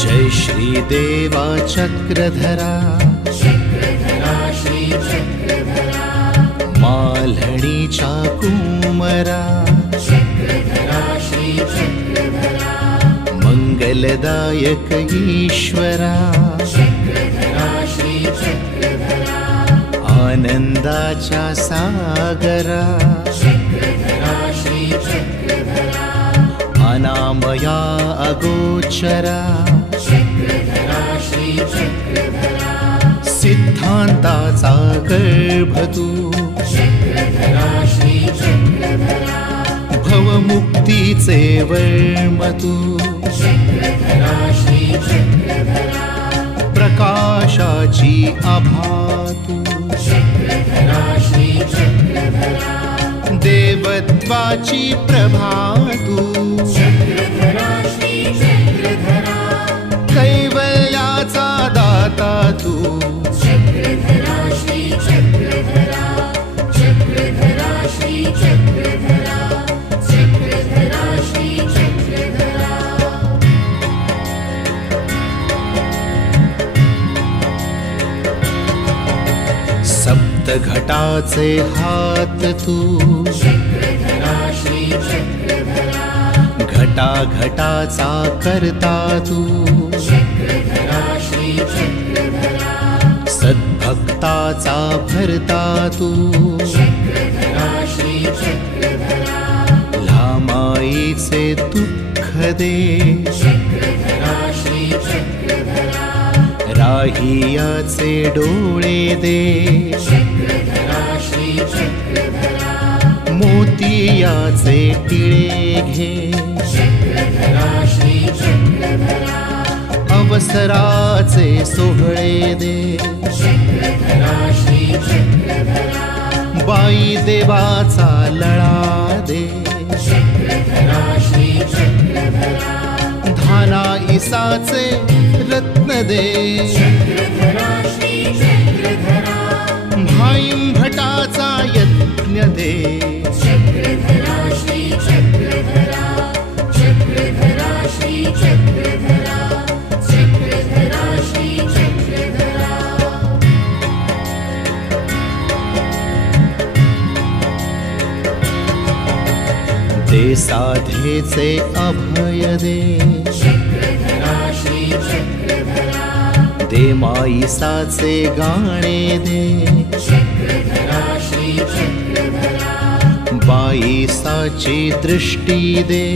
जय श्री देवा चक्रधरा, मालणीचा कुमरा, मंगलदायक ईश्वरा, आनंदाचा सागरा, अनामया अगोचरा, सिद्धांताचा गर्भ तू, भवमुक्तीचे वर्म तू, प्रकाशाची आभा तू, देवत्वाची प्रभा तू, कैवल्याचा दाता तू, सप्त घटाचे हात तू, घटा घटाचा करता तू, सद्भक्ताचा भरता तू, लामाईचे दुःख दे, राहियाचे डोळे दे, मोतियाचे टिळे घे, अवसराचे सोहळे दे, बाई देवाचा लळा दे, धाना ईसाचे रत्न दे, भाईं भटाचा यज्ञ दे, दे साधेचे अभय दे, दे माईसाचे गाणे दे, बाईसाची दृष्टी दे,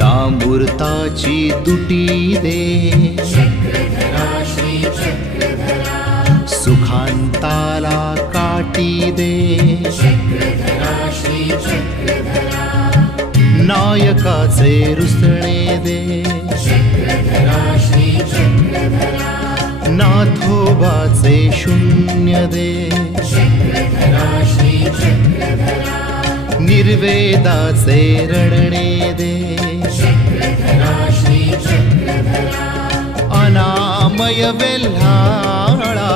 तांबूर्ताची दुटी दे, सुखांताला काटी दे, नायकाचे रुसणे दे, नाथोबाचे शून्य दे, निर्वेदाचे रडणे दे, अनामय वेल्हाळा,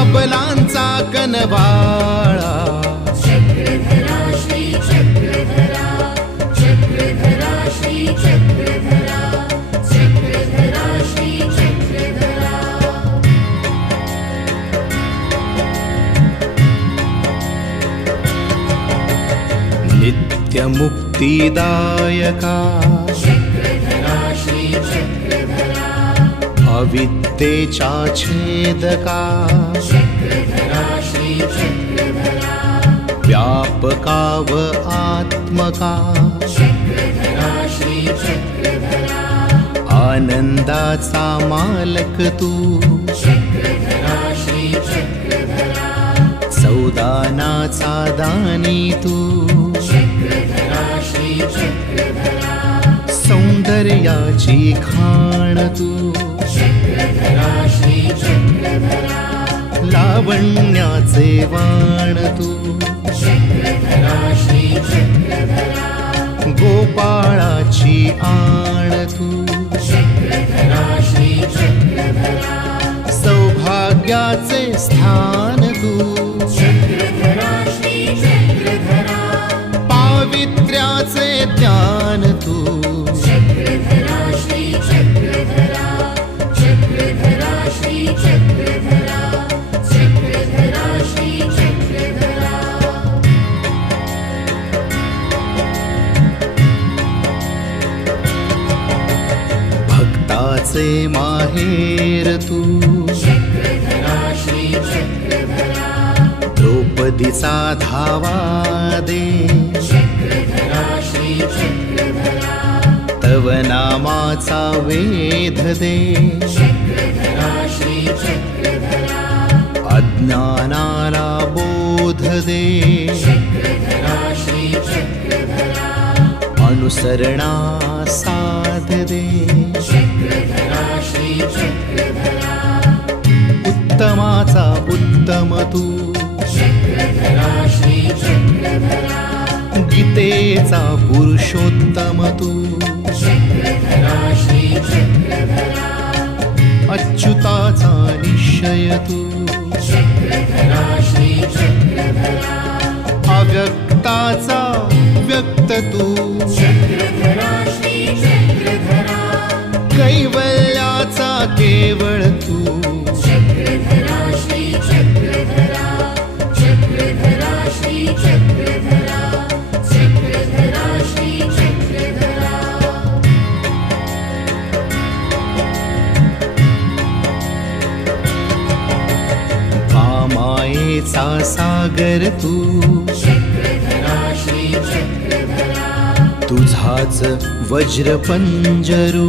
अबलांचा कनवाळा, नित्यमुक्तिदायका अविद्येचा छेदका व्यापका व आत्मका आनंदाचा मालक तू सौदानाचा दानी तू सौंदर्याची खाण तू लावण्याचे वाण तू गोपाळाची आण तू सौभाग्याचे स्थान तू पावित्र्याचे ज्ञान तू भक्ताचे माहेर तू द्रौपदीचा धावा दे तव नामाचा वेध दे अज्ञानाला बोध दे अनुसरणा साध दे उत्तमाचा उत्तम तू गीतेचा पुरुषोत्तम तू अच्युताचा निश्चय तू अव्यक्ताचा व्यक्त तू कैवल्याचा केवळ तू मायेचा सागर तू तुझाच वज्रपंजरू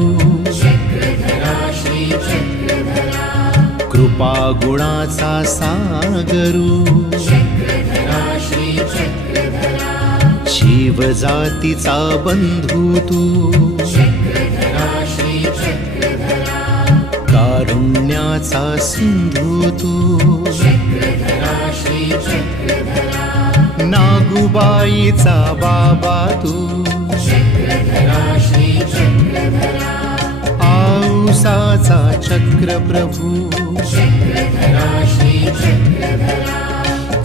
कृपा गुणाचा सागरू जीव जातीचा बंधू तू कारुण्याचा सिंधू तू नागुबाईचा बाबा तू औसाचा चक्र प्रभू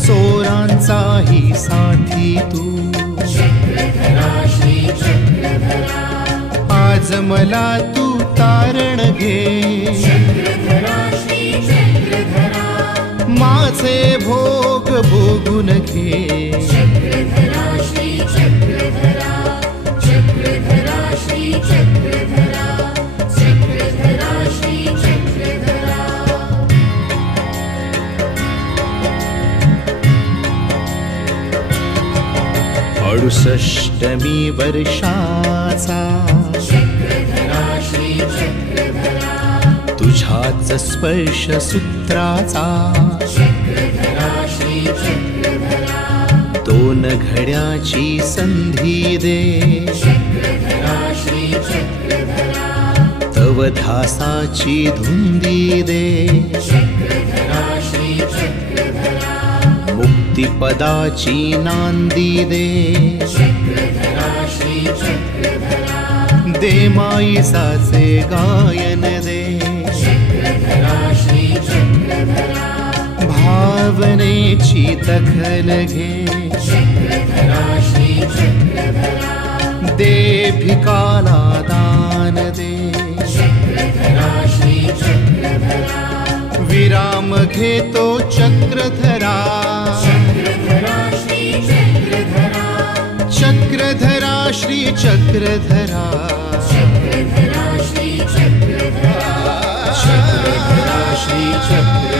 चोरांचाही साथी तू आज मला तू तारण घे माझे भोग भोगून घे अडुसष्टमी वर्षाचा तुझ्याच स्पर्श सूत्राचा दोन घड्याची संधी दे तव धासाची धुंदी दे मुक्तिपदाची नांदी दे दे माईसाचे गायन दे भावनेची दखल घे दे भिकाला दान दे विराम घेतो चक्रधरा चक्रधरा श्री चक्रधरा चक्रधरा श्री चक्रधरा चक्रधरा श्री चक्रधरा